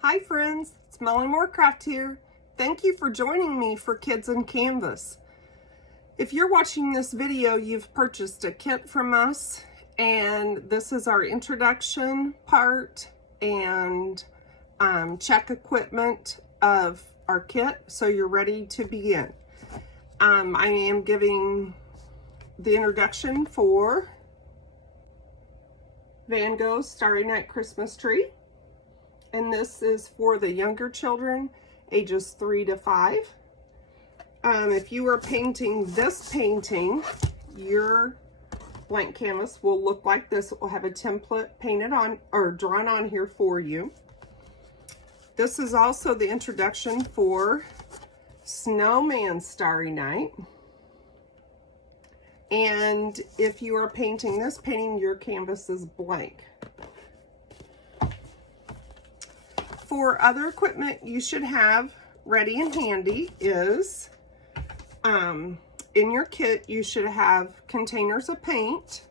Hi friends, it's Molly Moorcraft here. Thank you for joining me for Kids on Canvas. If you're watching this video, you've purchased a kit from us, and this is our introduction part and check equipment of our kit, so you're ready to begin. I am giving the introduction for Van Gogh's Starry Night Christmas Tree. And this is for the younger children, ages 3 to 5. If you are painting this painting, your blank canvas will look like this. It will have a template painted on or drawn on here for you. This is also the introduction for Snowman Starry Night. And if you are painting this painting, your canvas is blank. For other equipment you should have ready and handy is, in your kit you should have containers of paint.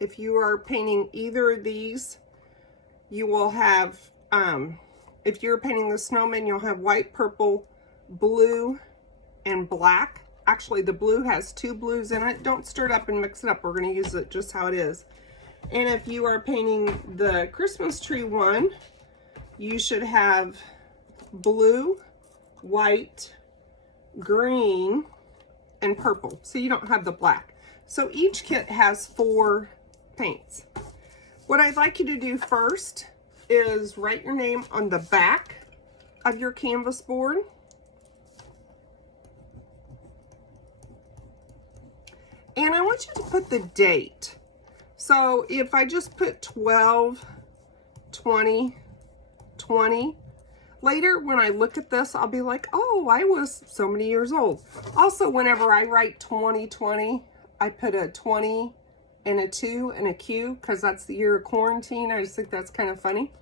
If you are painting either of these, you will have, if you're painting the snowman, you'll have white, purple, blue, and black. Actually, the blue has 2 blues in it. Don't stir it up and mix it up. We're going to use it just how it is. And if you are painting the Christmas tree one, you should have blue, white, green, and purple. So you don't have the black. So each kit has 4 paints. What I'd like you to do first is write your name on the back of your canvas board. And I want you to put the date. So if I just put 12, 20, 20. Later, when I look at this, I'll be like, oh, I was so many years old. Also, whenever I write 2020, I put a 20 and a 2 and a Q because that's the year of quarantine. I just think that's kind of funny.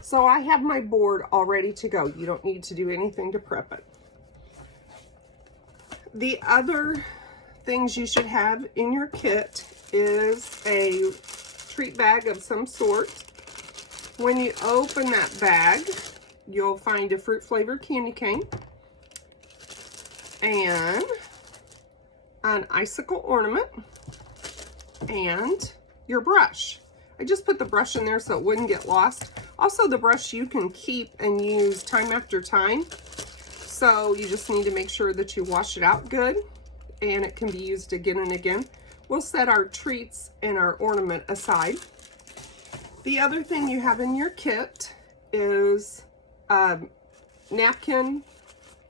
So I have my board all ready to go. You don't need to do anything to prep it. The other things you should have in your kit is a treat bag of some sort. When you open that bag, you'll find a fruit-flavored candy cane and an icicle ornament and your brush. I just put the brush in there so it wouldn't get lost. Also, the brush you can keep and use time after time. So you just need to make sure that you wash it out good and it can be used again and again. We'll set our treats and our ornament aside. The other thing you have in your kit is a napkin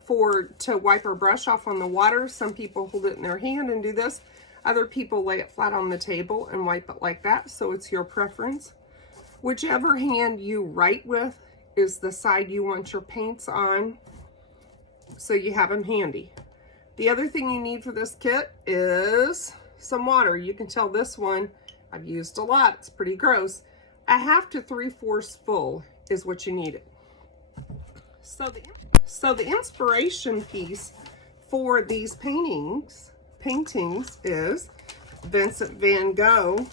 to wipe our brush off on the water. Some people hold it in their hand and do this. Other people lay it flat on the table and wipe it like that, so it's your preference. Whichever hand you write with is the side you want your paints on, so you have them handy. The other thing you need for this kit is some water. You can tell this one I've used a lot. It's pretty gross. 1/2 to 3/4 full is what you need it. So the inspiration piece for these paintings is Vincent van Gogh,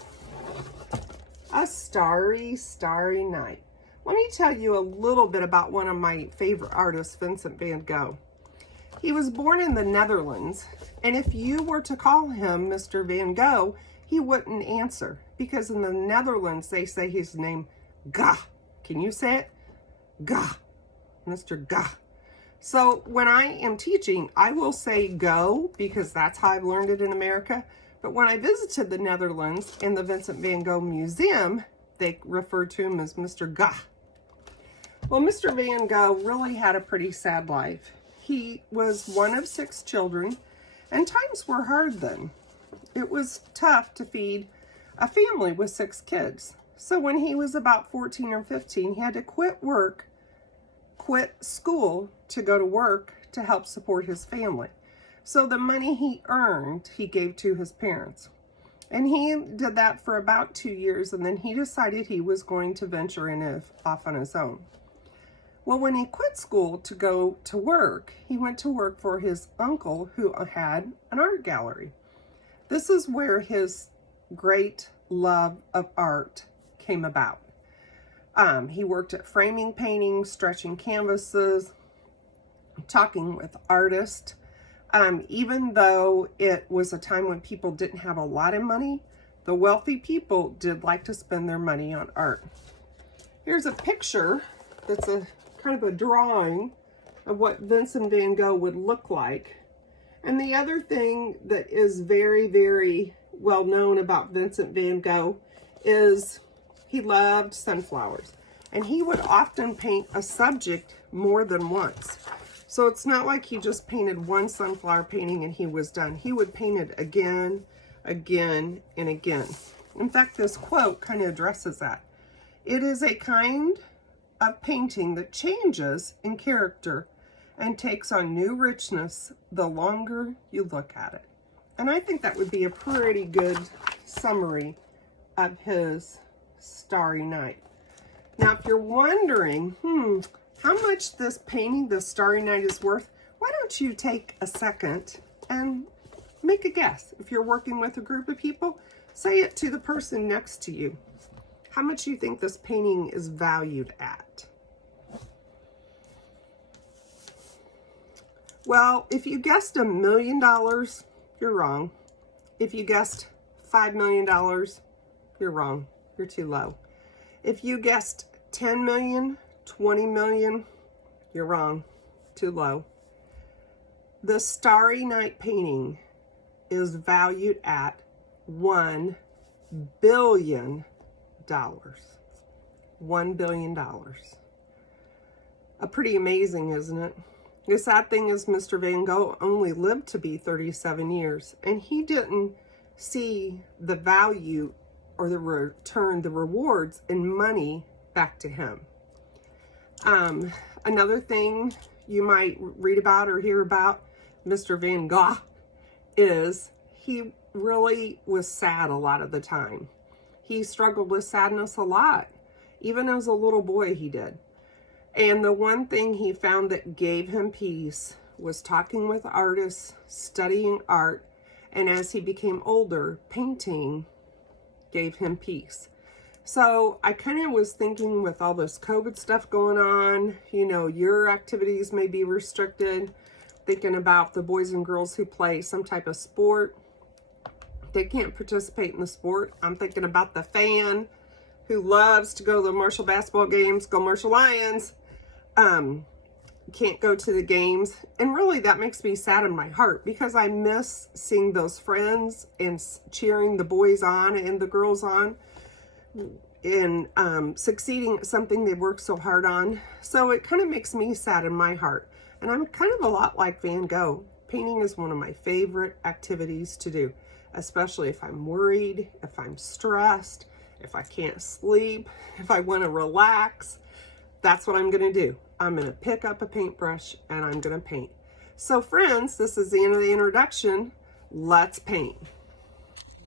A Starry, Starry Night. Let me tell you a little bit about one of my favorite artists, Vincent van Gogh. He was born in the Netherlands, and if you were to call him Mr. Van Gogh, he wouldn't answer, because in the Netherlands, they say his name, Gah. Can you say it? Gah. Mr. Gah. So when I am teaching, I will say go, because that's how I've learned it in America. But when I visited the Netherlands and the Vincent van Gogh Museum, they referred to him as Mr. Gah. Well, Mr. Van Gogh really had a pretty sad life. He was one of 6 children, and times were hard then. It was tough to feed a family with 6 kids. So when he was about 14 or 15, he had to quit school to go to work to help support his family. So the money he earned, he gave to his parents. And he did that for about 2 years, and then he decided he was going to venture off on his own. Well, when he quit school to go to work, he went to work for his uncle who had an art gallery. This is where his great love of art came about. He worked at framing paintings, stretching canvases, talking with artists. Even though it was a time when people didn't have a lot of money, the wealthy people did like to spend their money on art. Here's a picture that's a kind of a drawing of what Vincent van Gogh would look like. And the other thing that is very, very well known about Vincent van Gogh is he loved sunflowers. And he would often paint a subject more than once. So it's not like he just painted one sunflower painting and he was done. He would paint it again, again, and again. In fact, this quote kind of addresses that. It is a kind of painting that changes in character and takes on new richness the longer you look at it. And I think that would be a pretty good summary of his Starry Night. Now, if you're wondering, how much this painting, the Starry Night, is worth, why don't you take a second and make a guess. If you're working with a group of people, say it to the person next to you. How much do you think this painting is valued at? Well, if you guessed $1 million, you're wrong. If you guessed $5 million, you're wrong. You're too low. If you guessed 10 million, 20 million, you're wrong. Too low. The Starry Night painting is valued at $1 billion. $1 billion. Pretty amazing, isn't it? The sad thing is Mr. Van Gogh only lived to be 37 years, and he didn't see the value or the return, the rewards in money back to him. Another thing you might read about or hear about Mr. Van Gogh is he really was sad a lot of the time. He struggled with sadness a lot. Even as a little boy, he did. And the one thing he found that gave him peace was talking with artists, studying art, and as he became older, painting gave him peace. So I kind of was thinking, with all this COVID stuff going on, you know, your activities may be restricted. Thinking about the boys and girls who play some type of sport. They can't participate in the sport. I'm thinking about the fan who loves to go to the Marshall basketball games, go Marshall Lions. Can't go to the games. And really that makes me sad in my heart, because I miss seeing those friends and cheering the boys on and the girls on and succeeding at something they worked so hard on. So it kind of makes me sad in my heart. And I'm kind of a lot like Van Gogh. Painting is one of my favorite activities to do, especially if I'm worried, if I'm stressed, if I can't sleep, if I want to relax. That's what I'm going to do. I'm going to pick up a paintbrush and I'm going to paint. So friends, this is the end of the introduction. Let's paint.